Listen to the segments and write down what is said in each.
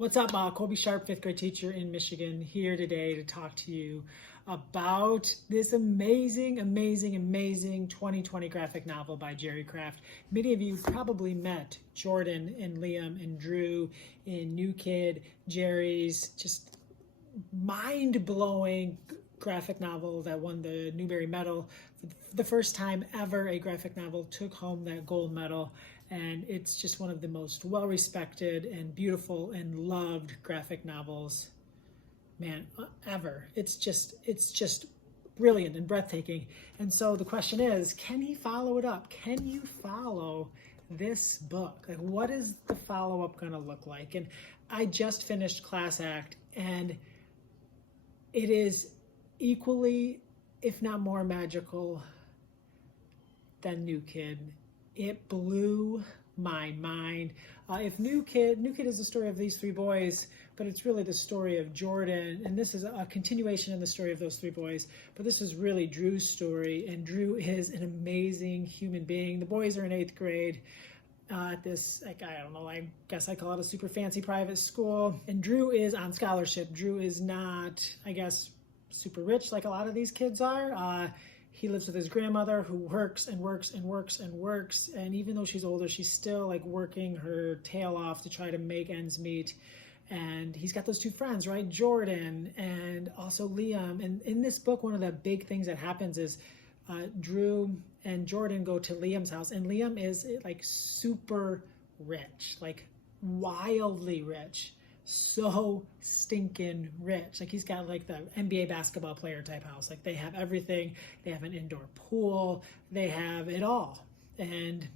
What's up, Colby Sharp, fifth grade teacher in Michigan, here today to talk to you about this amazing 2020 graphic novel by Jerry Craft. Many of you probably met Jordan and Liam and Drew in New Kid, Jerry's just mind-blowing graphic novel that won the Newbery Medal. For the first time ever, a graphic novel took home that gold medal, and it's just one of the most well-respected and beautiful and loved graphic novels, man, ever. It's just brilliant and breathtaking. And so the question is, can he follow it up? Can you follow this book? Like, what is the follow-up going to look like? And I just finished Class Act, and it is equally, if not more magical than New Kid. It blew my mind. If New Kid is the story of these three boys, but it's really the story of Jordan, and this is a continuation in the story of those three boys, but this is really Drew's story, and Drew is an amazing human being. The boys are in 8th grade at this, like, I don't know, I guess I call it a super fancy private school, and Drew is on scholarship. Drew is not, I guess, super rich like a lot of these kids are. He lives with his grandmother, who works and works and works and works, and even though she's older, she's still like working her tail off to try to make ends meet. And he's got those two friends, right? Jordan and also Liam. And in this book, one of the big things that happens is Drew and Jordan go to Liam's house, and Liam is like super rich, like wildly rich. So stinking rich. Like, he's got like the NBA basketball player type house. Like, they have everything. They have an indoor pool. They have it all. And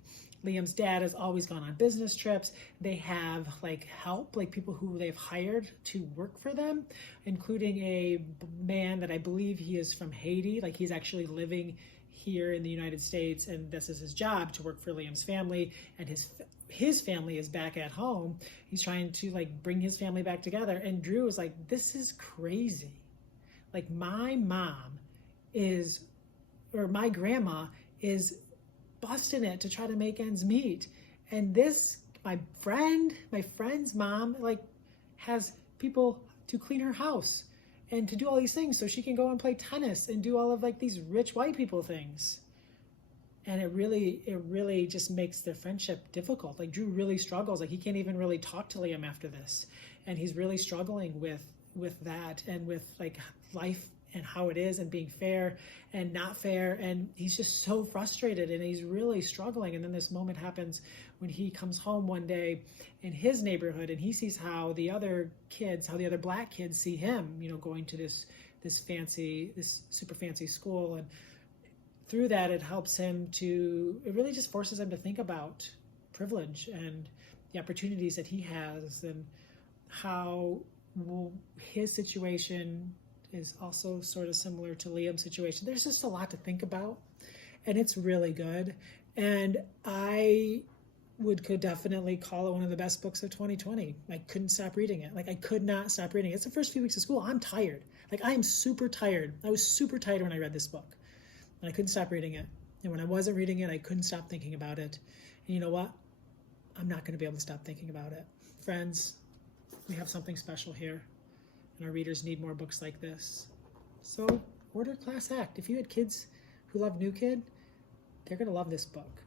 Liam's dad has always gone on business trips. They have like help, like people who they've hired to work for them, including a man that I believe he is from Haiti. Like, he's actually living here in the United States, and this is his job, to work for Liam's family, and his family is back at home. He's trying to like bring his family back together, and Drew is like, this is crazy. Like, my grandma is busting it to try to make ends meet, and this, my friend's mom, like, has people to clean her house and to do all these things so she can go and play tennis and do all of like these rich white people things. And it really just makes their friendship difficult. Like, Drew really struggles. Like, he can't even really talk to Liam after this. And he's really struggling with that, and with like life and how it is, and being fair and not fair. And he's just so frustrated, and he's really struggling. And then this moment happens when he comes home one day in his neighborhood, and he sees how the other black kids see him, going to this super fancy school. And through that, it really just forces him to think about privilege and the opportunities that he has, and how his situation is also sort of similar to Liam's situation. There's just a lot to think about, and it's really good. And I could definitely call it one of the best books of 2020. I couldn't stop reading it. Like, I could not stop reading it. It's the first few weeks of school. I'm tired. Like, I am super tired. I was super tired when I read this book, and I couldn't stop reading it. And when I wasn't reading it, I couldn't stop thinking about it. And you know what? I'm not going to be able to stop thinking about it. Friends, we have something special here, and our readers need more books like this. So order Class Act. If you had kids who love New Kid, they're going to love this book.